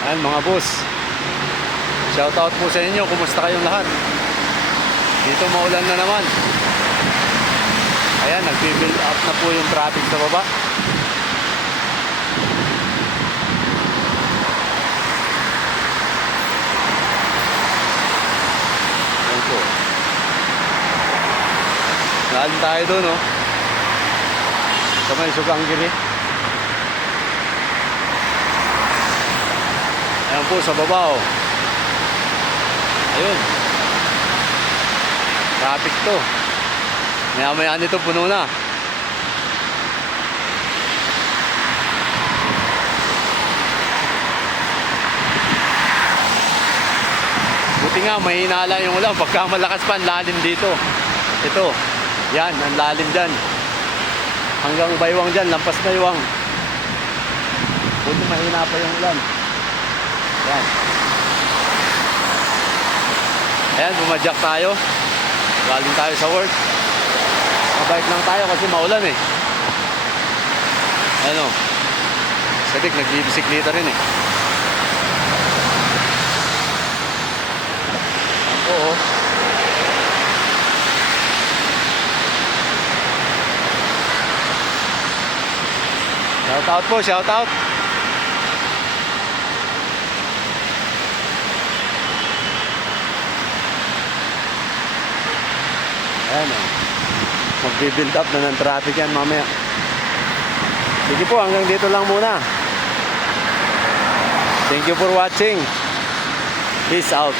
Ayan mga boss, shoutout po sa inyo. Kumusta kayong lahat? Dito maulan na naman. Ayan, nag-build up na po yung traffic sa baba. Ayan po. Lahat tayo doon, no? Sa may Suganggiri. Ayan po sa baba, oh. Ayun. Traffic to. Maya-maya nito puno na. Buti nga may hinala yung ulan. Pagka malakas pa, ang lalim dito. Ito. Yan, ang lalim dyan. Hanggang baywang dyan, lampas baywang. Buti mahina pa yung ulan. Yan. Ayan, bumadyak tayo. Galing tayo sa work. Mabike lang tayo kasi maulan eh. Ano? Sadik, nagbibisikleta rin eh. Oo. Shout out po, shout out. Ayan o. Magbi-build up na ng traffic yan mamaya. Sige po, hanggang dito lang muna. Thank you for watching. Peace out.